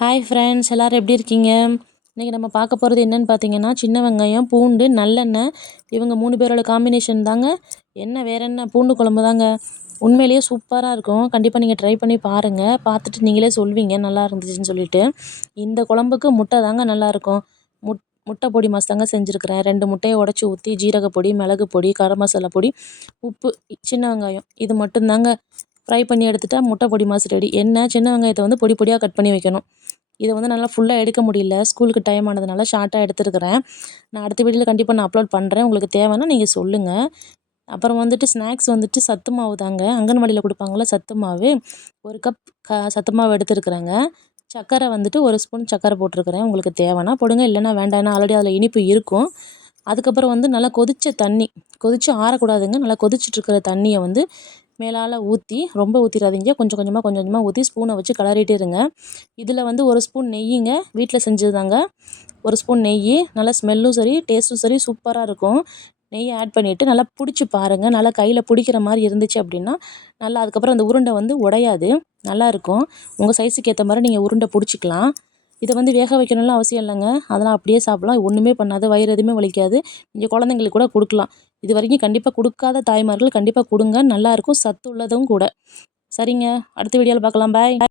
Hi friends, எல்லோரும் எப்படி இருக்கீங்க? இன்றைக்கி நம்ம பார்க்க போகிறது என்னென்னு பார்த்தீங்கன்னா, சின்ன வெங்காயம், பூண்டு, நல்லெண்ணெய், இவங்க 3 பேரோட காம்பினேஷன் தாங்க. வேறு என்ன, பூண்டு குழம்பு தாங்க. உண்மையிலேயே சூப்பராக இருக்கும். கண்டிப்பாக நீங்கள் ட்ரை பண்ணி பாருங்கள். பார்த்துட்டு நீங்களே சொல்வீங்க நல்லா இருந்துச்சுன்னு சொல்லிட்டு. இந்த குழம்புக்கு முட்டை தாங்க நல்லாயிருக்கும். முட்டை பொடி மாஸ் தாங்க செஞ்சுருக்கிறேன். 2 முட்டையை உடச்சி ஊற்றி ஜீரகப்பொடி, மிளகு பொடி, கரம் மசாலா பொடி, உப்பு, சின்ன வெங்காயம் இது மட்டும்தாங்க. ஃப்ரை பண்ணி எடுத்துட்டா முட்டை பொடி மாஸ் ரெடி. சின்ன வெங்காயத்தை வந்து பொடி பொடியாக கட் பண்ணி வைக்கணும். இதை வந்து நல்லா ஃபுல்லாக எடுக்க முடியல, ஸ்கூலுக்கு டைம் ஆனதுனால ஷார்ட்டாக எடுத்துருக்கிறேன். நான் அடுத்த வீடியோவில் கண்டிப்பாக நான் அப்லோட் பண்ணுறேன். உங்களுக்கு தேவைன்னா நீங்கள் சொல்லுங்கள். அப்புறம் வந்துட்டு ஸ்நாக்ஸ் வந்துட்டு சத்து மாவு தாங்க. அங்கன்வாடியில் கொடுப்பாங்கள சத்து மாவு, 1 கப் சத்து மாவு எடுத்துருக்குறேங்க. சர்க்கரை வந்துட்டு 1 ஸ்பூன் சர்க்கரை போட்டிருக்கிறேன். உங்களுக்கு தேவைன்னா போடுங்க, இல்லைன்னா வேண்டாம். ஏன்னா ஆல்ரெடி அதில் இனிப்பு இருக்கும். அதுக்கப்புறம் வந்து நல்லா கொதித்த தண்ணி, கொதித்து ஆறக்கூடாதுங்க. நல்லா கொதிச்சிட்ருக்கிற தண்ணியை வந்து மேலால் ஊற்றி, ரொம்ப ஊற்றிடாதீங்க, கொஞ்சம் கொஞ்சமாக ஊற்றி ஸ்பூனை வச்சு கிளறிட்டே இருங்க. இதில் வந்து 1 ஸ்பூன் நெய்யுங்க, வீட்டில் செஞ்சது தாங்க. 1 ஸ்பூன் நெய், நல்லா ஸ்மெல்லும் சரி டேஸ்ட்டும் சரி சூப்பராக இருக்கும். நெய்யை ஆட் பண்ணிவிட்டு நல்லா பிடிச்சி பாருங்கள். நல்லா கையில் பிடிக்கிற மாதிரி இருந்துச்சு அப்படின்னா நல்லா, அதுக்கப்புறம் அந்த உருண்டை வந்து உடையாது, நல்லாயிருக்கும். உங்கள் சைஸுக்கு ஏற்ற மாதிரி நீங்கள் உருண்டை பிடிச்சிக்கலாம். இதை வந்து வேக வைக்கணும்லாம் அவசியம் இல்லைங்க. அதெல்லாம் அப்படியே சாப்பிட்லாம், ஒன்றுமே பண்ணாது, வயிறு எதுவுமே வலிக்காது. நீங்கள் குழந்தைங்களுக்கு கூட கொடுக்கலாம். இது வரைக்கும் கண்டிப்பாக கொடுக்காத தாய்மார்கள் கண்டிப்பாக கொடுங்க, நல்லாயிருக்கும், சத்து உள்ளதும் கூட. சரிங்க, அடுத்த வீடியோவில் பார்க்கலாம். பாய்.